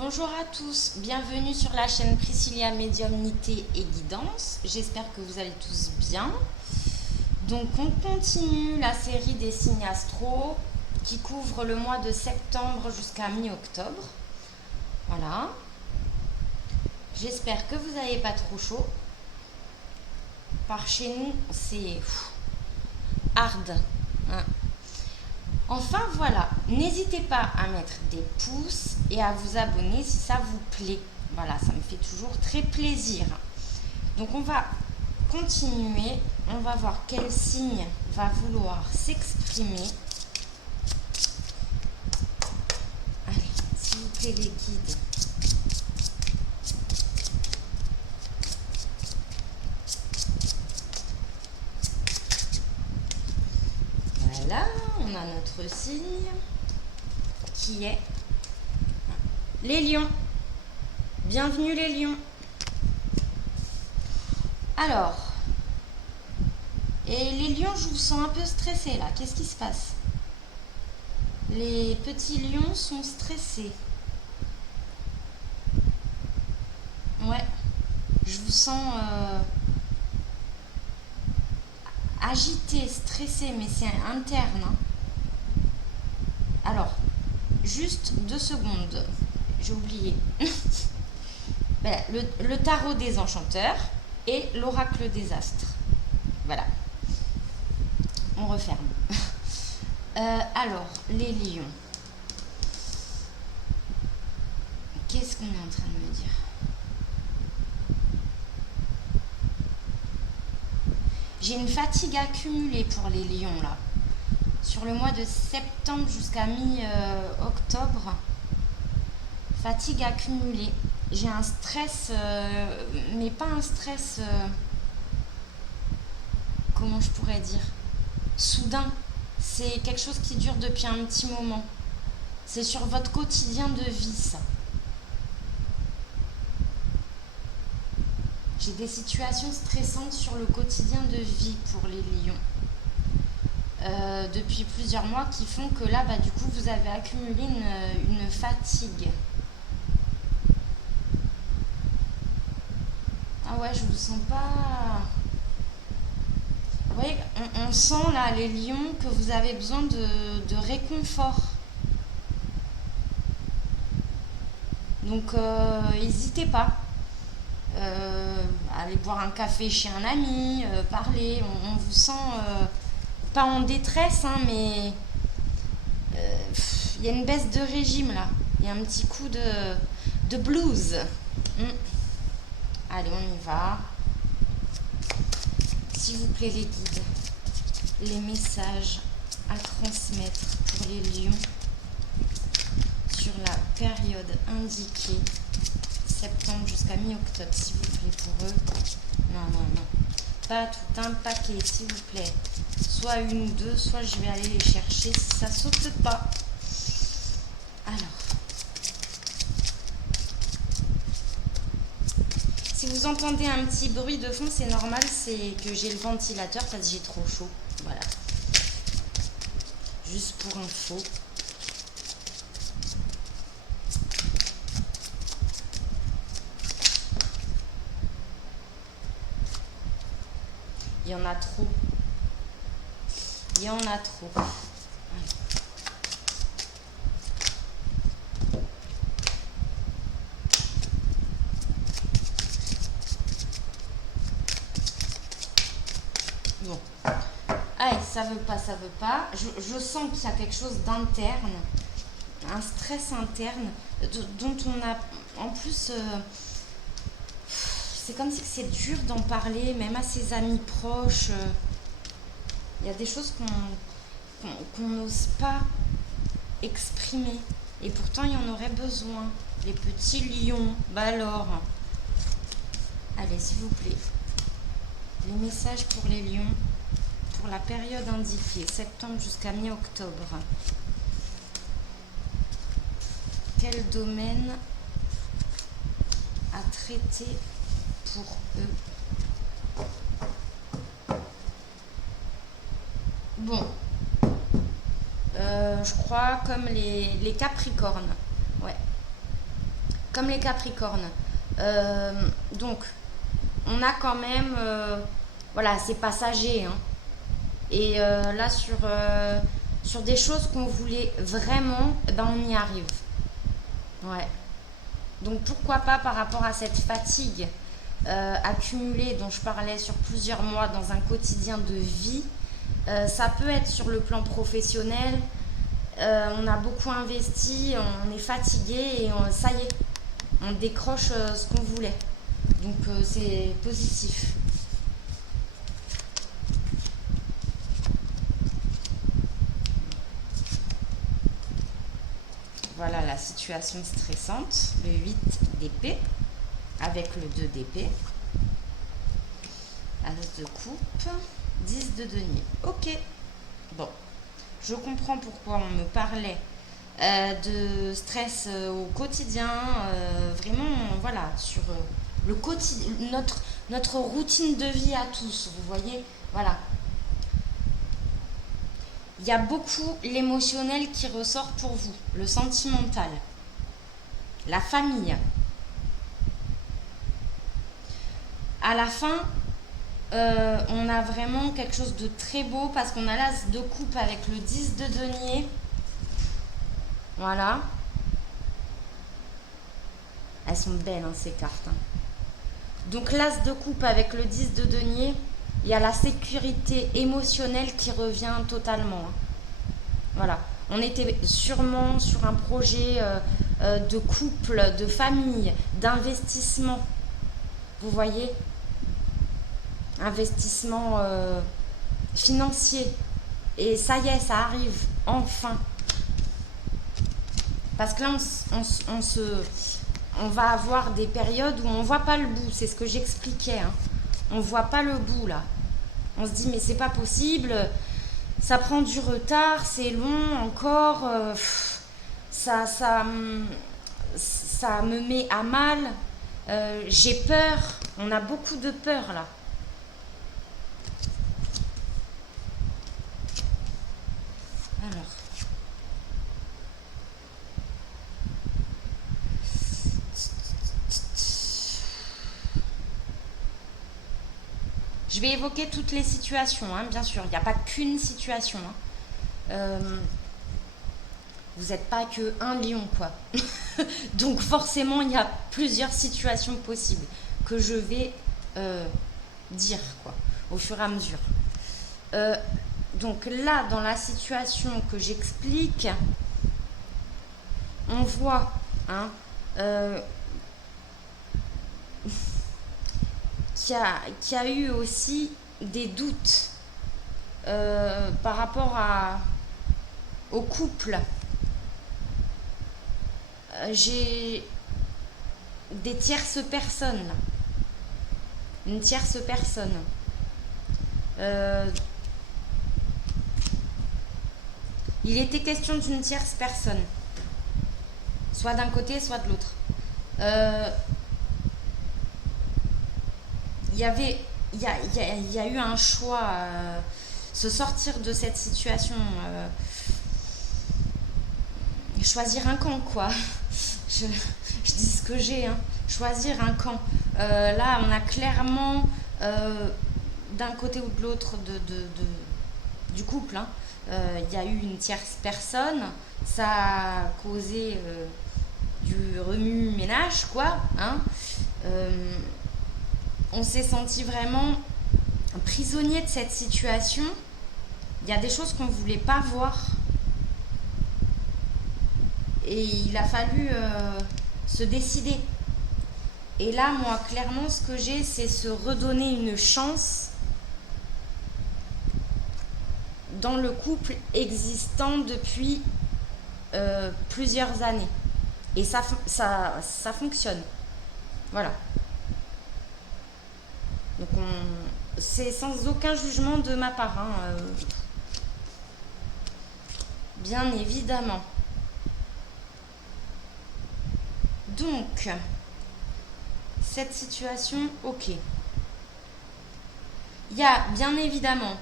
Bonjour à tous, bienvenue sur la chaîne Priscilla Médiumnité et Guidance. J'espère que vous allez tous bien. Donc on continue la série des signes astro qui couvre le mois de septembre jusqu'à mi-octobre. Voilà. J'espère que vous n'avez pas trop chaud. Par chez nous, c'est hard. Hein. Enfin voilà, n'hésitez pas à mettre des pouces et à vous abonner si ça vous plaît. Voilà, ça me fait toujours très plaisir. Donc on va continuer, on va voir quel signe va vouloir s'exprimer. Allez, s'il vous plaît les guides. Voilà, on a notre signe qui est les lions. Bienvenue les lions. Alors, et les lions, je vous sens un peu stressé là. Qu'est-ce qui se passe? Les petits lions sont stressés. Ouais, je vous sens agité, stressé, mais c'est interne. Hein. Alors, juste 2 secondes, j'ai oublié. Voilà, le tarot des enchanteurs et l'oracle des astres. Voilà. On referme. Alors, les lions. Qu'est-ce qu'on est en train de me dire? J'ai une fatigue accumulée pour les lions là. Sur le mois de septembre jusqu'à mi-octobre, fatigue accumulée. J'ai un stress, mais pas un stress, comment je pourrais dire, soudain. C'est quelque chose qui dure depuis un petit moment. C'est sur votre quotidien de vie, ça. J'ai des situations stressantes sur le quotidien de vie pour les lions. Depuis plusieurs mois qui font que là, du coup, vous avez accumulé une fatigue. Ah ouais, je vous sens pas... Vous voyez, on sent là, les lions, que vous avez besoin de réconfort. Donc, n'hésitez pas. Aller boire un café chez un ami, parler. On vous sent pas en détresse, hein, mais il y a une baisse de régime là. Il y a un petit coup de blues. Allez, on y va. S'il vous plaît, les guides, les messages à transmettre pour les lions sur la période indiquée, septembre jusqu'à mi-octobre, s'il vous plaît, pour eux. Non. Pas tout un paquet, s'il vous plaît. Soit une ou deux, soit je vais aller les chercher si ça saute pas. Alors. Si vous entendez un petit bruit de fond, c'est normal, c'est que j'ai le ventilateur parce que j'ai trop chaud. Voilà. Juste pour info. Il y en a trop. Il y en a trop. Bon. Allez, ça veut pas, ça veut pas. Je sens qu'il y a quelque chose d'interne, un stress interne, dont on a en plus... c'est comme si c'est dur d'en parler, même à ses amis proches. Il y a des choses qu'on n'ose pas exprimer. Et pourtant, il y en aurait besoin. Les petits lions, alors. Allez, s'il vous plaît. Les messages pour les lions, pour la période indiquée, septembre jusqu'à mi-octobre. Quel domaine à traiter pour eux? Bon, je crois comme les capricornes. Ouais. comme les Capricornes. Donc, on a quand même, voilà, c'est passager, hein. Et là, sur des choses qu'on voulait vraiment, ben on y arrive. Ouais. Donc pourquoi pas par rapport à cette fatigue accumulée dont je parlais sur plusieurs mois dans un quotidien de vie, ça peut être sur le plan professionnel. On a beaucoup investi, on est fatigué et ça y est, on décroche ce qu'on voulait. Donc c'est positif. Voilà la situation stressante, le 8 d'épée avec le 2 d'épée. As de coupe, 10 de denier. Ok, bon, je comprends pourquoi on me parlait de stress au quotidien, vraiment, voilà, sur le quotidien, notre routine de vie à tous, vous voyez, voilà. Il y a beaucoup l'émotionnel qui ressort pour vous, le sentimental, la famille. À la fin, on a vraiment quelque chose de très beau parce qu'on a l'as de coupe avec le 10 de denier. Voilà. Elles sont belles, hein, ces cartes. Hein. Donc l'as de coupe avec le 10 de denier, il y a la sécurité émotionnelle qui revient totalement. Hein. Voilà. On était sûrement sur un projet de couple, de famille, d'investissement. Vous voyez ? Investissement financier. Et ça y est, ça arrive, enfin. Parce que là, on va avoir des périodes où on voit pas le bout. C'est ce que j'expliquais. Hein. On voit pas le bout, là. On se dit, mais c'est pas possible. Ça prend du retard, c'est long encore. Ça me met à mal. J'ai peur. On a beaucoup de peur, là. Alors. Je vais évoquer toutes les situations, hein, bien sûr. Il n'y a pas qu'une situation. Hein. Vous n'êtes pas que un lion, quoi. Donc forcément, il y a plusieurs situations possibles que je vais dire, quoi, au fur et à mesure. Donc là, dans la situation que j'explique, on voit, hein, qu'il y a eu aussi des doutes par rapport au couple. J'ai des tierces personnes là. Une tierce personne. Il était question d'une tierce personne. Soit d'un côté, soit de l'autre. Il y a eu un choix, se sortir de cette situation, choisir un camp, quoi. Je dis ce que j'ai, hein. Choisir un camp. Là, on a clairement, d'un côté ou de l'autre du couple, hein, y a eu une tierce personne. Ça a causé du remue-ménage, quoi. Hein. On s'est senti vraiment prisonnier de cette situation. Il y a des choses qu'on ne voulait pas voir. Et il a fallu se décider. Et là, moi, clairement, ce que j'ai, c'est se redonner une chance dans le couple existant depuis plusieurs années. Et ça fonctionne. Voilà. Donc, c'est sans aucun jugement de ma part. Hein, bien évidemment. Donc, cette situation, ok. Il y a bien évidemment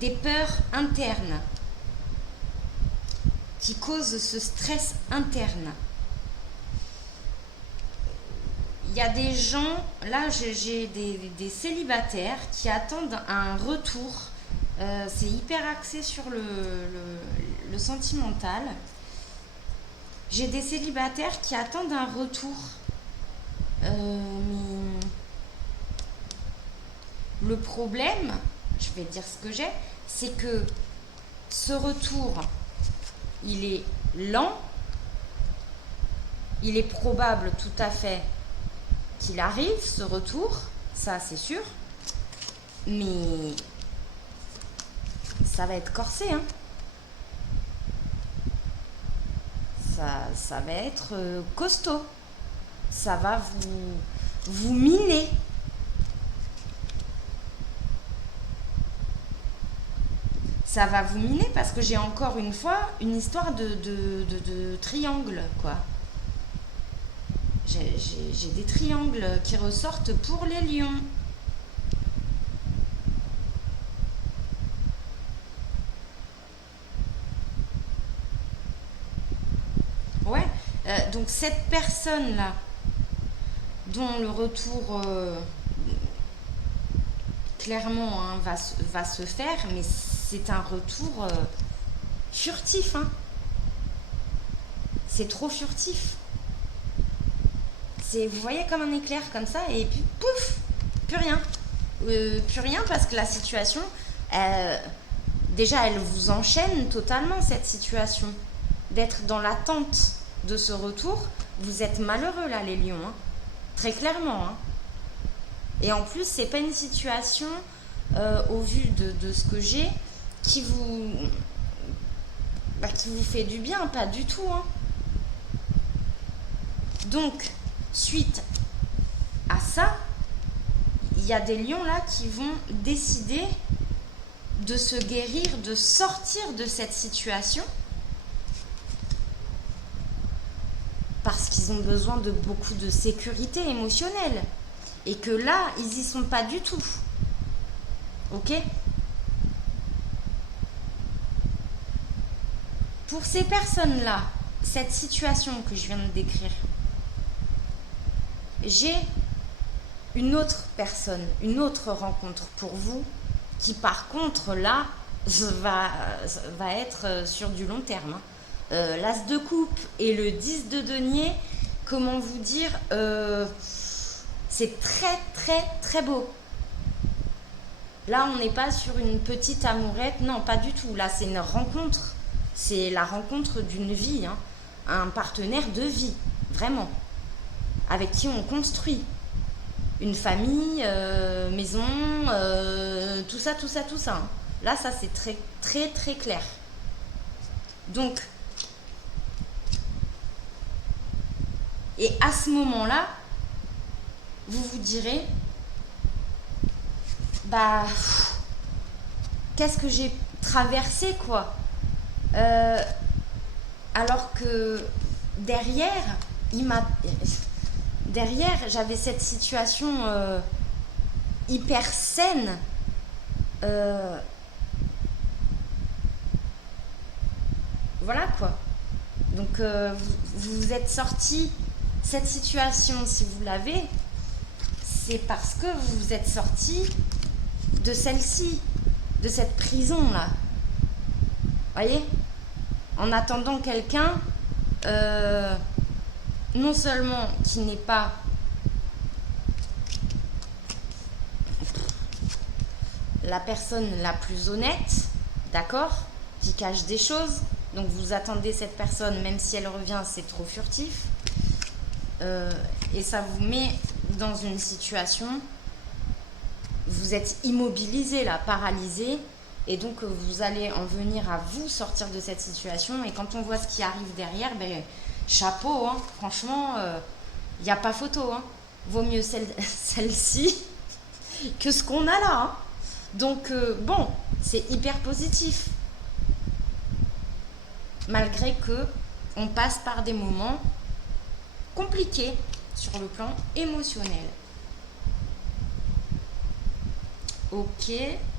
des peurs internes qui cause ce stress interne. Il y a des gens, là j'ai des célibataires qui attendent un retour. C'est hyper axé sur le sentimental. J'ai des célibataires qui attendent un retour. Mais le problème, je vais dire ce que j'ai, c'est que ce retour, il est lent. Il est probable tout à fait qu'il arrive, ce retour, ça c'est sûr. Mais ça va être corsé, hein. Ça va être costaud. Ça va vous miner. Ça va vous miner parce que j'ai encore une fois une histoire de triangle, quoi. J'ai des triangles qui ressortent pour les lions. Ouais, donc cette personne-là, dont le retour clairement hein, va se faire, mais c'est un retour furtif. Hein. C'est trop furtif. Vous voyez comme un éclair comme ça, et puis pouf, plus rien. Plus rien parce que la situation, déjà elle vous enchaîne totalement cette situation. D'être dans l'attente de ce retour, vous êtes malheureux là les lions, hein. Très clairement. Hein. Et en plus, c'est pas une situation, au vu de ce que j'ai, qui vous fait du bien, pas du tout. Hein. Donc, suite à ça, il y a des lions là qui vont décider de se guérir, de sortir de cette situation parce qu'ils ont besoin de beaucoup de sécurité émotionnelle et que là, ils y sont pas du tout. Ok ? Pour ces personnes-là, cette situation que je viens de décrire, j'ai une autre personne, une autre rencontre pour vous qui par contre là va être sur du long terme. L'as de coupe et le 10 de denier, comment vous dire, c'est très très très beau. Là on n'est pas sur une petite amourette, non pas du tout, là c'est une rencontre, c'est la rencontre d'une vie, hein. Un partenaire de vie, vraiment, avec qui on construit une famille, maison, tout ça. Hein. Là, ça, c'est très, très, très clair. Donc, et à ce moment-là, vous vous direz, bah, qu'est-ce que j'ai traversé, quoi. Alors que derrière, j'avais cette situation hyper saine. Voilà quoi. Donc vous êtes sorti cette situation, si vous l'avez, c'est parce que vous vous êtes sorti de celle-ci, de cette prison là. Voyez ? En attendant quelqu'un, non seulement qui n'est pas la personne la plus honnête, d'accord, qui cache des choses, donc vous attendez cette personne, même si elle revient, c'est trop furtif, et ça vous met dans une situation, vous êtes immobilisé là, paralysé, et donc vous allez en venir à vous sortir de cette situation, et quand on voit ce qui arrive derrière, ben, chapeau, hein, franchement, il n'y a pas photo, hein. Vaut mieux celle-ci que ce qu'on a là, hein. Donc bon, c'est hyper positif, malgré que on passe par des moments compliqués sur le plan émotionnel. Ok,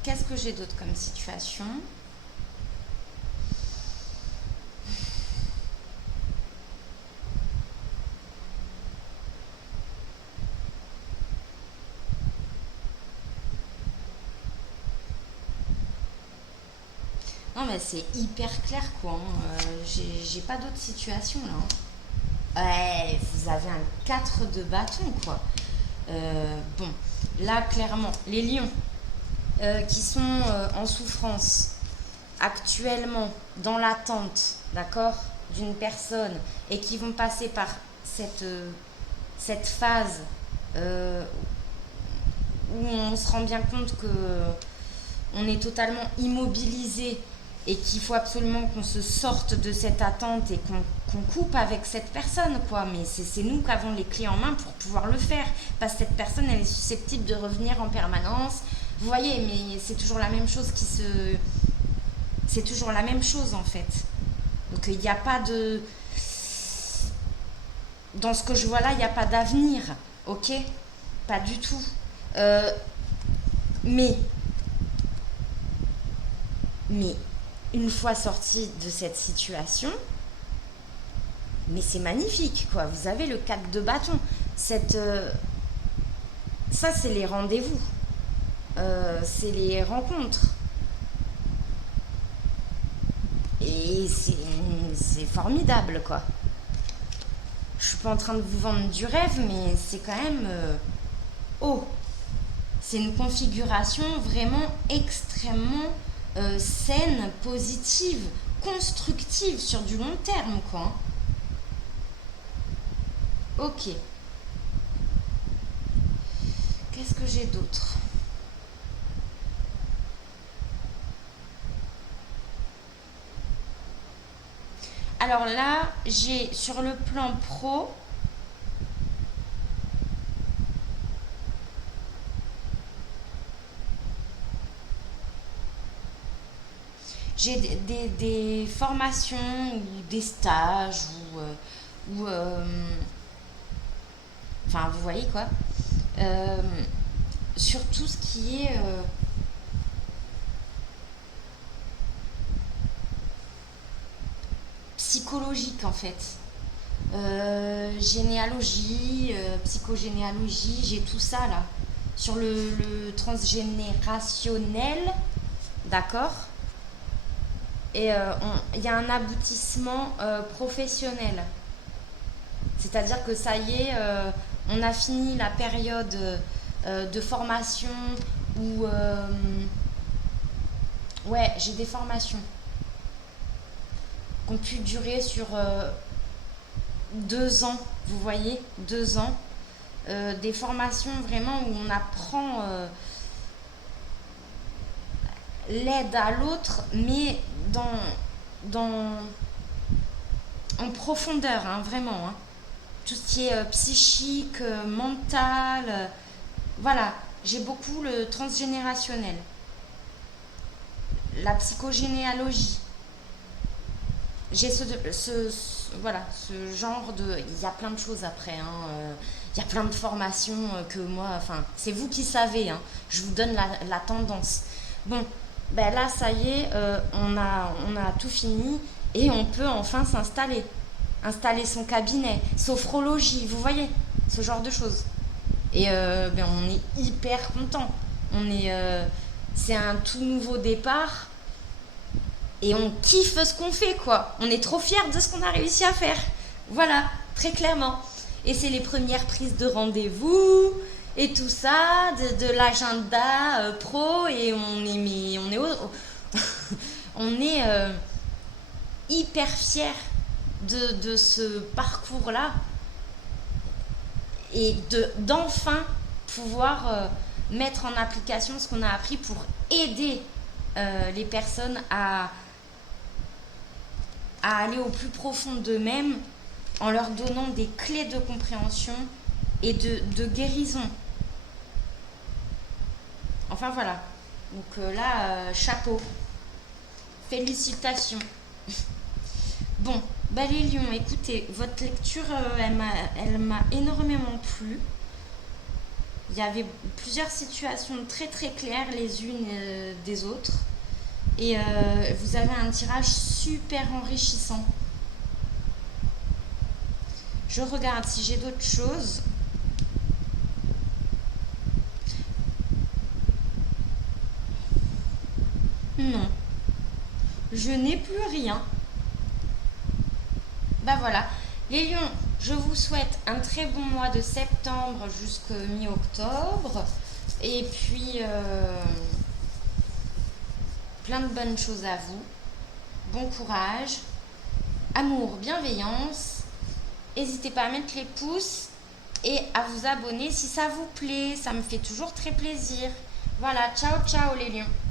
qu'est-ce que j'ai d'autre comme situation ? Non, mais c'est hyper clair, quoi. J'ai pas d'autre situation, là. Ouais, vous avez un 4 de bâton, quoi. Bon, là, clairement, les lions qui sont en souffrance actuellement, dans l'attente, d'accord, d'une personne et qui vont passer par cette phase où on se rend bien compte que on est totalement immobilisé et qu'il faut absolument qu'on se sorte de cette attente et qu'on coupe avec cette personne, quoi. Mais c'est nous qui avons les clés en main pour pouvoir le faire. Parce que cette personne, elle est susceptible de revenir en permanence. Vous voyez, mais c'est toujours la même chose c'est toujours la même chose, en fait. Donc, il n'y a pas de... Dans ce que je vois là, il n'y a pas d'avenir, ok? Pas du tout. Mais une fois sorti de cette situation, mais c'est magnifique, quoi. Vous avez le 4 de bâton. Ça, c'est les rendez-vous. C'est les rencontres. Et c'est formidable, quoi. Je suis pas en train de vous vendre du rêve, mais c'est quand même... c'est une configuration vraiment extrêmement saine, positive, constructive sur du long terme, quoi. Ok. Qu'est-ce que j'ai d'autre? Alors là, j'ai sur le plan pro, j'ai des formations ou des stages enfin, vous voyez, quoi. Sur tout ce qui est psychologique, en fait. Généalogie, psychogénéalogie, j'ai tout ça là. Sur le transgénérationnel, d'accord. Et il y a un aboutissement professionnel. C'est-à-dire que ça y est, on a fini la période de formation où... ouais, j'ai des formations qui ont pu durer sur 2 ans, vous voyez, 2 ans. Des formations vraiment où on apprend l'aide à l'autre, mais en profondeur, hein, vraiment. Hein. Tout ce qui est psychique, mental. Voilà, j'ai beaucoup le transgénérationnel. La psychogénéalogie. J'ai voilà, ce genre de... Il y a plein de choses après. Il y a plein de formations que moi... Enfin, c'est vous qui savez. Hein, je vous donne la tendance. Bon, ben là, ça y est, on a tout fini et on peut enfin s'installer. Installer son cabinet, sophrologie, vous voyez, ce genre de choses. Et ben on est hyper content. C'est un tout nouveau départ et on kiffe ce qu'on fait, quoi. On est trop fiers de ce qu'on a réussi à faire. Voilà, très clairement. Et c'est les premières prises de rendez-vous et tout ça, de l'agenda pro, et on est hyper fiers de ce parcours-là et d'enfin pouvoir mettre en application ce qu'on a appris pour aider les personnes à aller au plus profond d'eux-mêmes en leur donnant des clés de compréhension et de guérison. Enfin voilà. Donc là, chapeau. Félicitations. Bon, bah les lions, écoutez, votre lecture, elle m'a énormément plu. Il y avait plusieurs situations très très claires les unes des autres. Et vous avez un tirage super enrichissant. Je regarde si j'ai d'autres choses. Non. je n'ai plus rien. Bah voilà. Les lions, je vous souhaite un très bon mois de septembre jusqu'à mi-octobre. Et puis, plein de bonnes choses à vous. Bon courage, amour, bienveillance. N'hésitez pas à mettre les pouces et à vous abonner si ça vous plaît. Ça me fait toujours très plaisir. Voilà, ciao ciao les lions.